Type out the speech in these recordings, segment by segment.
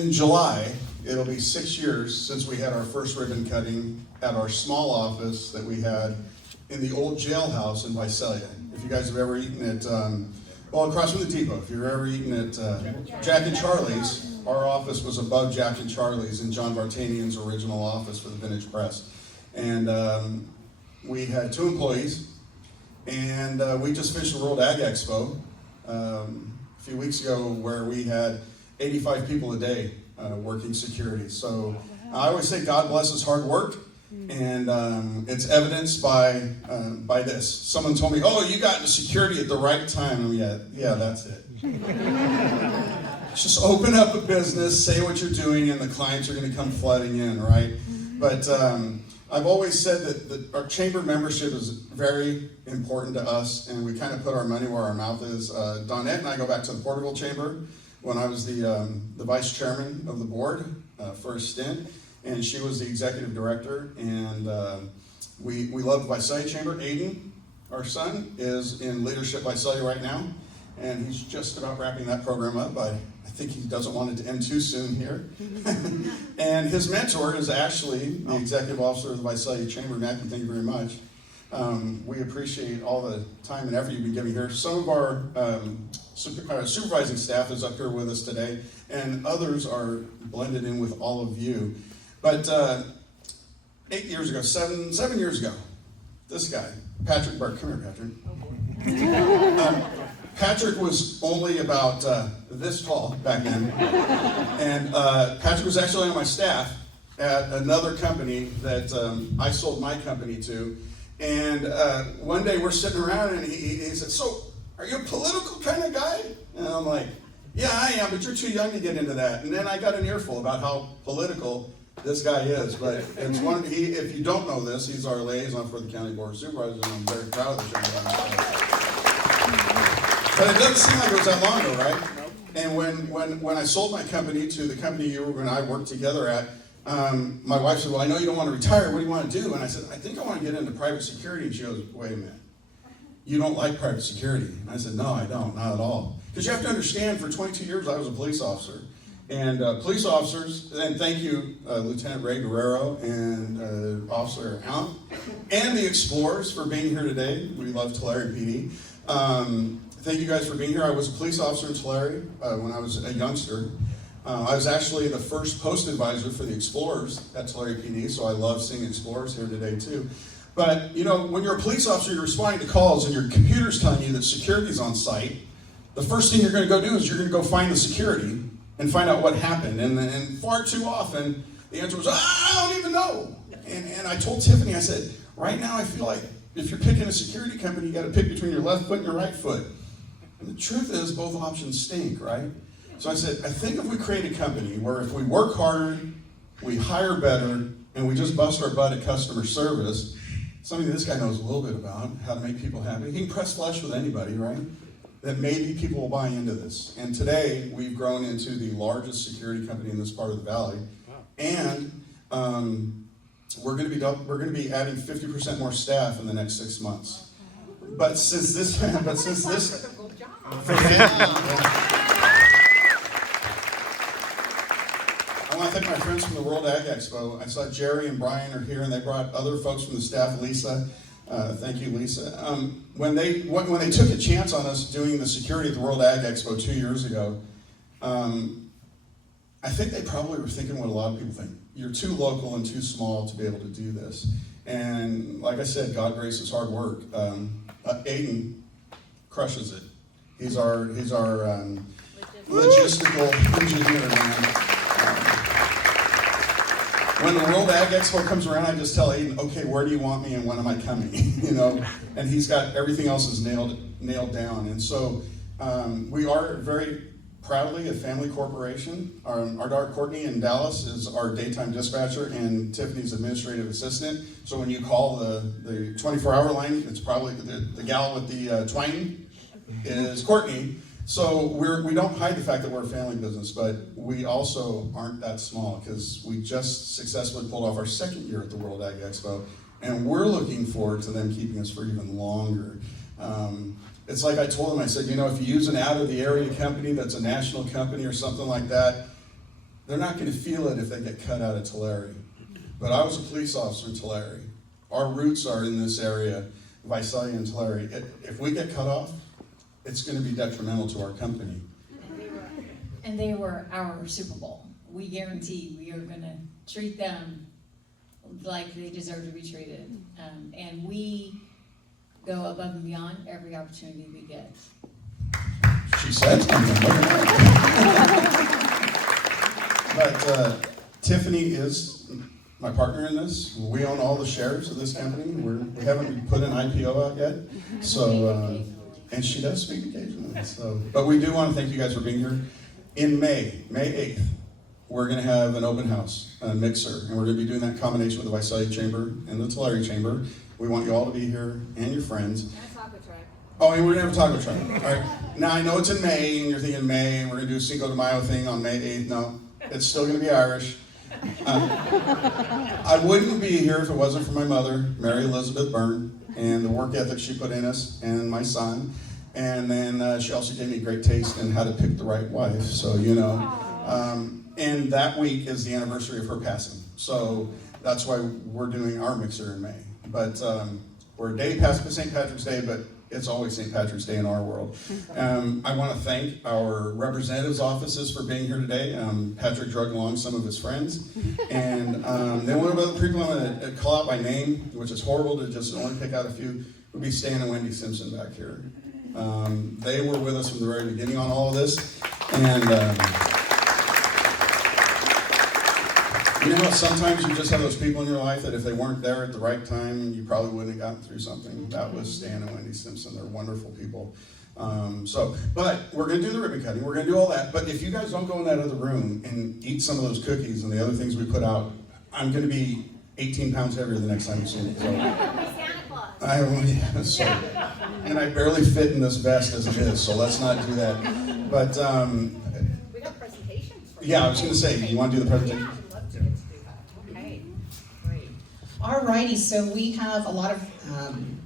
In July, it'll be 6 years since we had our first ribbon cutting at our small office that we had in the old jailhouse in Visalia. If you guys have ever eaten at, across from the depot, if you've ever eaten at Jack and Charlie's, our office was above Jack and Charlie's in John Vartanian's original office for the Vintage Press. And we had 2 employees, and we just finished the World Ag Expo a few weeks ago where we had 85 people a day working security. So I always say God blesses hard work, and it's evidenced by this. Someone told me, "Oh, you got into security at the right time." Yeah, that's it. Just open up a business, say what you're doing, and the clients are going to come flooding in, right? But I've always said that our chamber membership is very important to us, and we kind of put our money where our mouth is. Donette and I go back to the Porterville Chamber when I was the vice chairman of the board for a stint, and she was the executive director, and we love the Visalia Chamber. Aiden, our son, is in Leadership Visalia right now, and he's just about wrapping that program up. I think he doesn't want it to end too soon here. And his mentor is actually the executive officer of the Visalia Chamber. Matthew, thank you very much. We appreciate all the time and effort you've been giving here. Some of our supervising staff is up here with us today, and others are blended in with all of you. But 8 years ago, seven years ago, this guy, Patrick Burke, come here, Patrick. Patrick was only about this tall back then, and Patrick was actually on my staff at another company that I sold my company to. And one day we're sitting around, and he said, "So, are you a political kind of guy?" And I'm like, "Yeah, I am, but you're too young to get into that." And then I got an earful about how political this guy is. But it's if you don't know this, he's our liaison for the County Board of Supervisors, and I'm very proud of the chamber. But it doesn't seem like it was that long ago, right? And when I sold my company to the company you and I worked together at, my wife said, "Well, I know you don't want to retire. What do you want to do?" And I said, "I think I want to get into private security." And she goes, "Wait a minute. You don't like private security?" And I said, "No, I don't. Not at all." Because you have to understand, for 22 years, I was a police officer. And police officers, and thank you, Lieutenant Ray Guerrero and Officer Allen, and the Explorers for being here today. We love Tulare PD. Thank you guys for being here. I was a police officer in Tulare when I was a youngster. I was actually the first post advisor for the Explorers at Tulare PD, so I love seeing Explorers here today too. But you know, when you're a police officer, you're responding to calls and your computer's telling you that security's on site. The first thing you're going to go do is you're going to go find the security and find out what happened. And far too often, the answer was, "I don't even know." And I told Tiffany, I said, "Right now I feel like if you're picking a security company, you got to pick between your left foot and your right foot." And the truth is, both options stink, right? So I said, I think if we create a company where if we work harder, we hire better, and we just bust our butt at customer service, something that this guy knows a little bit about, how to make people happy. He can press flesh with anybody, right? That maybe people will buy into this. And today, we've grown into the largest security company in this part of the valley. And we're going to be adding 50% more staff in the next 6 months. But since this, I want to thank my friends from the World Ag Expo. I saw Jerry and Brian are here, and they brought other folks from the staff. Lisa, thank you, Lisa. When they took a chance on us doing the security at the World Ag Expo 2 years ago, I think they probably were thinking what a lot of people think. You're too local and too small to be able to do this. And like I said, God graces hard work. Aiden crushes it. He's our logistical engineer, man. When the World Ag Expo comes around, I just tell Aiden, "Okay, where do you want me and when am I coming?" You know, and he's got everything else is nailed down. And so we are very proudly a family corporation. Our daughter Courtney in Dallas is our daytime dispatcher and Tiffany's administrative assistant. So when you call the 24-hour line, it's probably the gal with the twang is Courtney. So we don't hide the fact that we're a family business, but we also aren't that small because we just successfully pulled off our second year at the World Ag Expo, and we're looking forward to them keeping us for even longer. It's like I told them, I said, you know, if you use an out-of-the-area company that's a national company or something like that, they're not going to feel it if they get cut out of Tulare. But I was a police officer in Tulare. Our roots are in this area, Visalia and Tulare. If we get cut off, it's going to be detrimental to our company. And they were our Super Bowl. We guarantee we are going to treat them like they deserve to be treated. And we go above and beyond every opportunity we get. She said something. But Tiffany is my partner in this. We own all the shares of this company. We haven't put an IPO out yet. So, and she does speak occasionally. So, but we do want to thank you guys for being here. In May 8th, we're going to have an open house, a mixer, and we're going to be doing that combination with the Visalia Chamber and the Tulare Chamber. We want you all to be here and your friends. And a taco truck. Oh, and we're going to have a taco truck. All right. Now, I know it's in May, and you're thinking May, and we're going to do a Cinco de Mayo thing on May 8th. No, it's still going to be Irish. I wouldn't be here if it wasn't for my mother, Mary Elizabeth Byrne, and the work ethic she put in us, and my son. And then she also gave me great taste in how to pick the right wife, so you know. And that week is the anniversary of her passing. So that's why we're doing our mixer in May. But we're a day past St. Patrick's Day, but it's always St. Patrick's Day in our world. I want to thank our representatives' offices for being here today. Patrick drugged along some of his friends. And then one of the other people I'm going to call out by name, which is horrible to just only pick out a few, would be Stan and Wendy Simpson back here. They were with us from the very beginning on all of this. And you know, sometimes you just have those people in your life that if they weren't there at the right time, you probably wouldn't have gotten through something. That was Stan and Wendy Simpson. They're wonderful people. But we're going to do the ribbon cutting. We're going to do all that. But if you guys don't go in that other room and eat some of those cookies and the other things we put out, I'm going to be 18 pounds heavier the next time you see me. So, and I barely fit in this vest as it is, so let's not do that. But We got presentations for yeah, I was going to say, you want to do the presentation? Yeah, I'd love to get to do that. Okay, great. Alrighty, so we have a lot of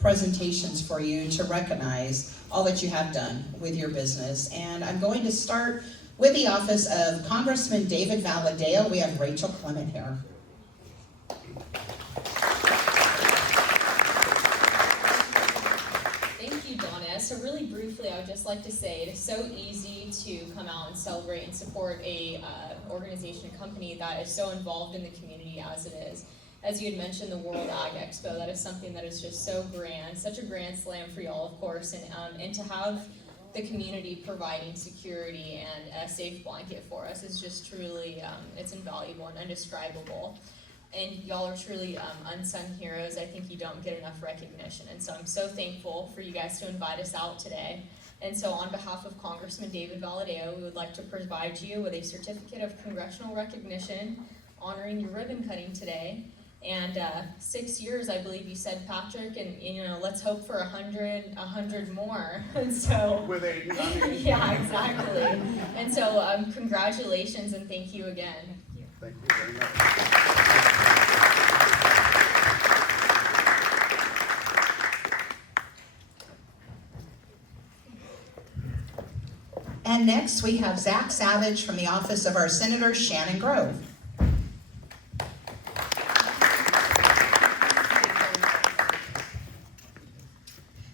presentations for you to recognize all that you have done with your business. And I'm going to start with the office of Congressman David Valadao. We have Rachel Clement here. Thank you, Donna. So really briefly, I would just like to say it is so easy to come out and celebrate and support a organization, a company that is so involved in the community as it is. As you had mentioned, the World Ag Expo, that is something that is just so grand, such a grand slam for y'all, of course, and to have the community providing security and a safe blanket for us is just truly, it's invaluable and indescribable. And y'all are truly unsung heroes. I think you don't get enough recognition. And so I'm so thankful for you guys to invite us out today. And so on behalf of Congressman David Valadao, we would like to provide you with a certificate of congressional recognition honoring your ribbon cutting today. And 6 years, I believe you said, Patrick, and you know, let's hope for 100 more. And so With 80. yeah, exactly. And so congratulations and thank you again. Thank you very much. And next we have Zach Savage from the office of our Senator Shannon Grove.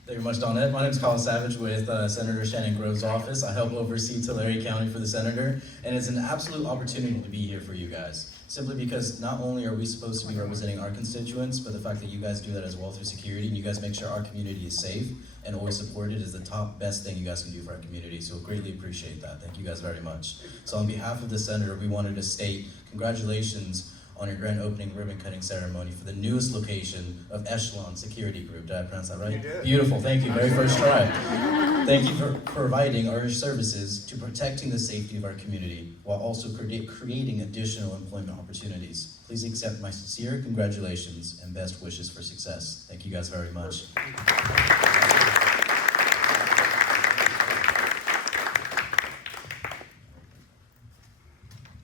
Thank you very much, Donna. My name is Colin Savage with Senator Shannon Grove's office. I help oversee Tulare County for the Senator, and it's an absolute opportunity to be here for you guys. Simply because not only are we supposed to be representing our constituents, but the fact that you guys do that as well through security, and you guys make sure our community is safe and always supported is the top best thing you guys can do for our community. So greatly appreciate that. Thank you guys very much. So on behalf of the Senator, we wanted to state congratulations on your grand opening ribbon cutting ceremony for the newest location of Echelon Security Group. Did I pronounce that right? You did. Beautiful, thank you, very first try. Thank you for providing our services to protecting the safety of our community while also creating additional employment opportunities. Please accept my sincere congratulations and best wishes for success. Thank you guys very much.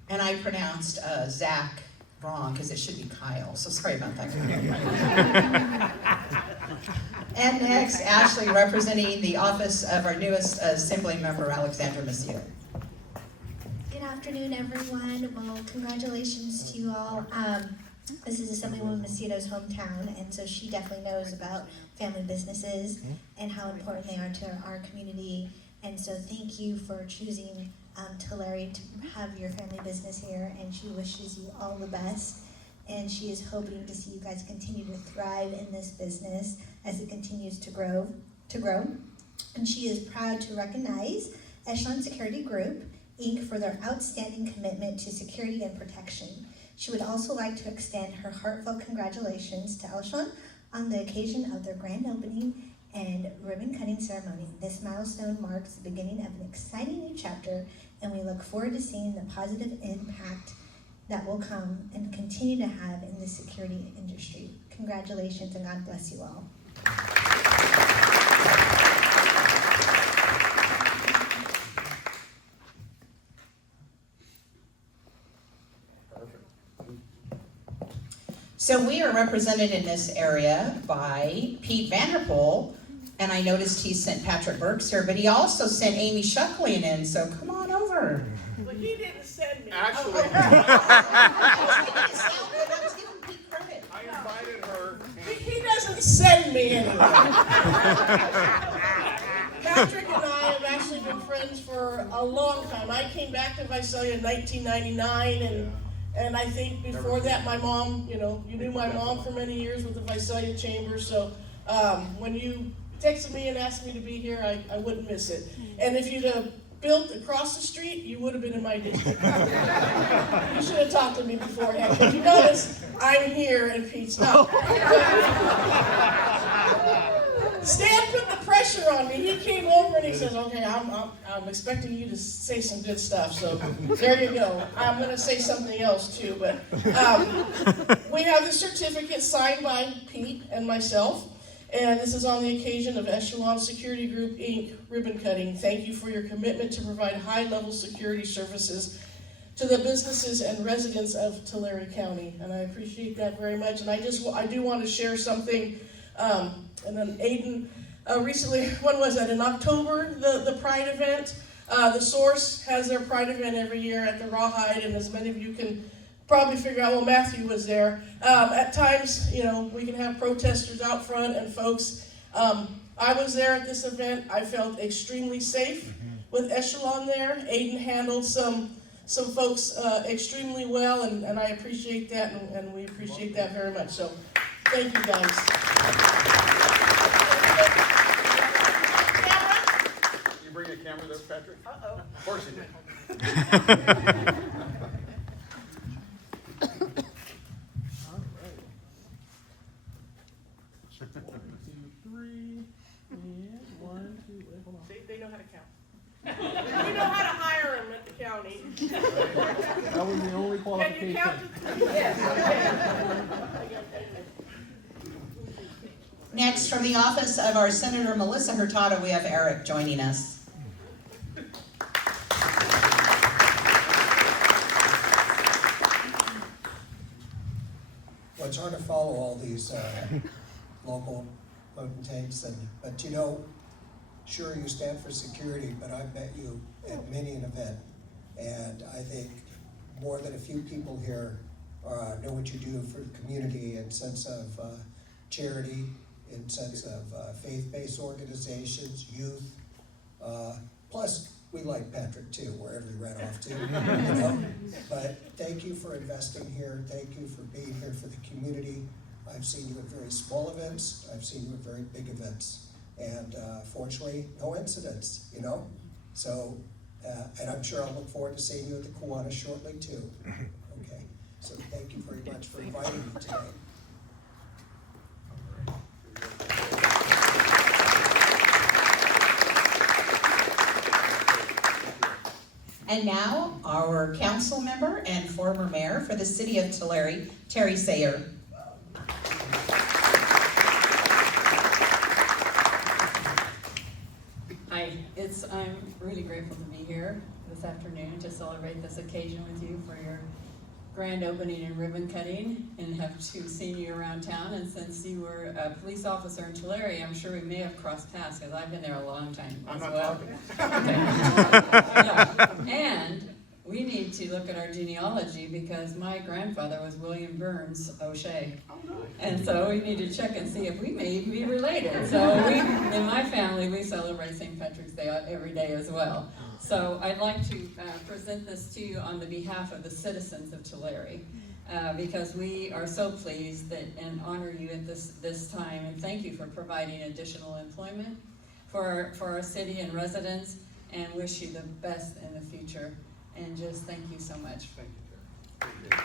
And I pronounced Zach wrong because it should be Kyle, so sorry about that. And next, Ashley, representing the office of our newest Assembly member, Alexandra Massieu. Good afternoon, everyone. Well, congratulations to you all. This is Assemblywoman Macedo's hometown, and so she definitely knows about family businesses and how important they are to our community. And so thank you for choosing Tulare to have your family business here, and she wishes you all the best. And she is hoping to see you guys continue to thrive in this business as it continues to grow. And she is proud to recognize Echelon Security Group, Inc. for their outstanding commitment to security and protection. She would also like to extend her heartfelt congratulations to Echelon on the occasion of their grand opening and ribbon cutting ceremony. This milestone marks the beginning of an exciting new chapter, and we look forward to seeing the positive impact that will come and continue to have in the security industry. Congratulations, and God bless you all. So we are represented in this area by Pete Vanderpool, and I noticed he sent Patrick Burks here, but he also sent Amy Shuckling in, so come on over. But he didn't send me. Actually, I was giving Pete credit. I invited her. He doesn't send me anywhere. Patrick and I have actually been friends for a long time. I came back to Visalia in 1999, and I think before that, my mom, you knew my mom for many years with the Visalia Chamber, so when you texted me and asked me to be here, I wouldn't miss it. And if you'd have built across the street, you would have been in my district. You should have talked to me beforehand, because you notice I'm here and Pete's not. Stan put the pressure on me. He came over and he says, okay, I'm expecting you to say some good stuff, so there you go. I'm going to say something else too, but we have the certificate signed by Pete and myself, and this is on the occasion of Echelon Security Group, Inc. ribbon cutting. Thank you for your commitment to provide high-level security services to the businesses and residents of Tulare County, and I appreciate that very much. And I do want to share something. And then Aiden, recently, when was that, in October, the Pride event? The Source has their Pride event every year at the Rawhide, and as many of you can probably figure out, well, Matthew was there. At times, we can have protesters out front and folks. I was there at this event. I felt extremely safe with Echelon there. Aiden handled some folks extremely well, and I appreciate that, and we appreciate that very much. So, thank you guys. You bring a camera there, Patrick? Uh-oh. Of course you did. They know how to count. We know how to hire them at the county. That was the only Can qualification. you count to 3? Yes. Next, from the office of our Senator Melissa Hurtado, we have Eric joining us. Well, it's hard to follow all these local potentates, but sure, you stand for security, but I've met you at many an event, and I think more than a few people here know what you do for the community in sense of charity, in sense of faith-based organizations, youth. Plus, we like Patrick too, wherever he ran off to, But thank you for investing here. Thank you for being here for the community. I've seen you at very small events. I've seen you at very big events. And fortunately, no incidents, So, and I'm sure I'll look forward to seeing you at the Kiwanis shortly too. Okay, so thank you very much for inviting me today. And now, our council member and former mayor for the city of Tulare, Terry Sayer. Hi, I'm really grateful to be here this afternoon to celebrate this occasion with you for your grand opening and ribbon cutting, and have seen you around town. And since you were a police officer in Tulare, I'm sure we may have crossed paths, because I've been there a long time as well. Yeah. And we need to look at our genealogy because my grandfather was William Burns O'Shea. And so we need to check and see if we may even be related. So in my family, we celebrate St. Patrick's Day every day as well. So I'd like to present this to you on the behalf of the citizens of Tulare. Because we are so pleased that and honor you at this time, and thank you for providing additional employment for our city and residents, and wish you the best in the future. And just thank you so much. Thank you, Terry.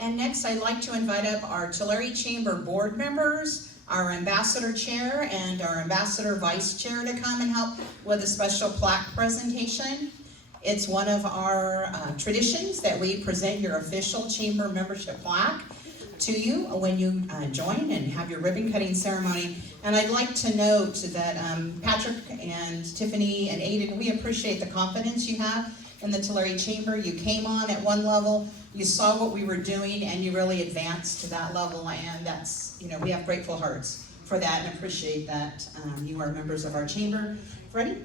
And next, I'd like to invite up our Tulare Chamber board members, our ambassador chair and our ambassador vice chair to come and help with a special plaque presentation. It's one of our traditions that we present your official chamber membership plaque to you when you join and have your ribbon cutting ceremony. And I'd like to note that Patrick and Tiffany and Aiden, we appreciate the confidence you have in the Tulare Chamber. You came on at one level, you saw what we were doing, and you really advanced to that level, and that's, we have grateful hearts for that and appreciate that you are members of our chamber. Freddie?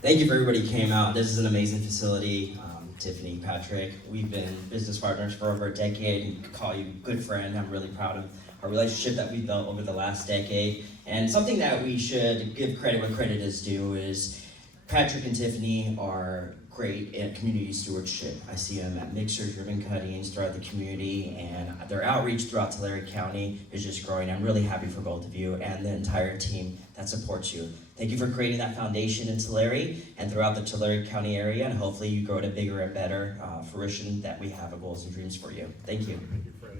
Thank you for everybody who came out. This is an amazing facility. Tiffany, Patrick, we've been business partners for over a decade and call you good friend. I'm really proud of our relationship that we've built over the last decade. And something that we should give credit when credit is due is Patrick and Tiffany are great at community stewardship. I see them at mixers, ribbon cuttings throughout the community, and their outreach throughout Tulare County is just growing. I'm really happy for both of you and the entire team that supports you. Thank you for creating that foundation in Tulare and throughout the Tulare County area, and hopefully you grow to bigger and better fruition that we have of goals and dreams for you. Thank you. Thank you, Freddie.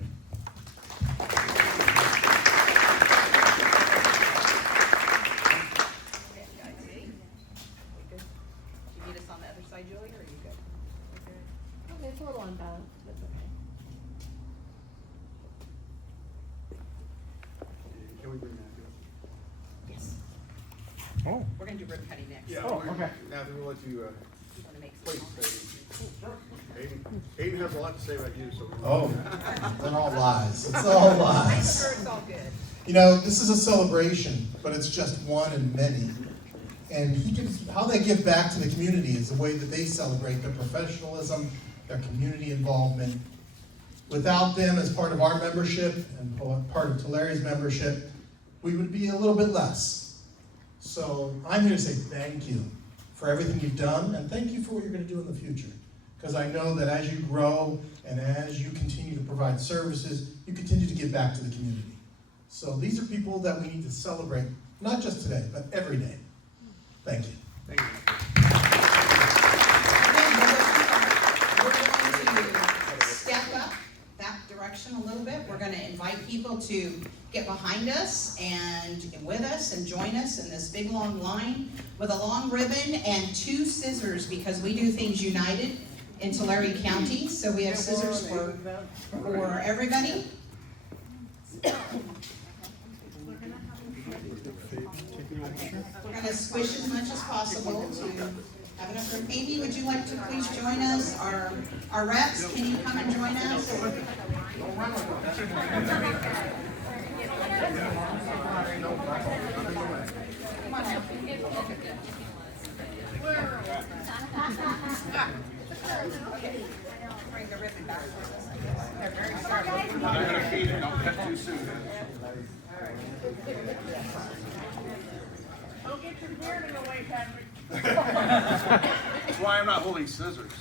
You need us on the other side, Julie, or are you good? Okay, it's a little unbalanced, that's okay. Can we bring Matthew up? Yes. Oh. We're gonna do ribbon cutting next. Yeah, Oh, okay. Matthew, we'll let you, You wanna make please, some Aiden. Aiden has a lot to say about you, so. Oh, they're all lies. It's all I'm lies. sure it's all good. This is a celebration, but it's just one in many. And how they give back to the community is the way that they celebrate their professionalism, their community involvement. Without them as part of our membership and part of Tulare's membership, we would be a little bit less. So I'm here to say thank you for everything you've done, and thank you for what you're going to do in the future. Because I know that as you grow and as you continue to provide services, you continue to give back to the community. So these are people that we need to celebrate, not just today, but every day. Thank you. Thank you. We're going to step up that direction a little bit. We're going to invite people to get behind us and with us and join us in this big long line with a long ribbon and 2 scissors, because we do things united in Tulare County. So we have scissors for everybody. We're going to squish as much as possible to have enough room. Amy, would you like to please join us? Our reps, can you come and join us? Bring the ribbon back with us. I'm gonna feed it, don't cut too soon. Don't get your beard in the way, Patrick. That's why I'm not holding scissors.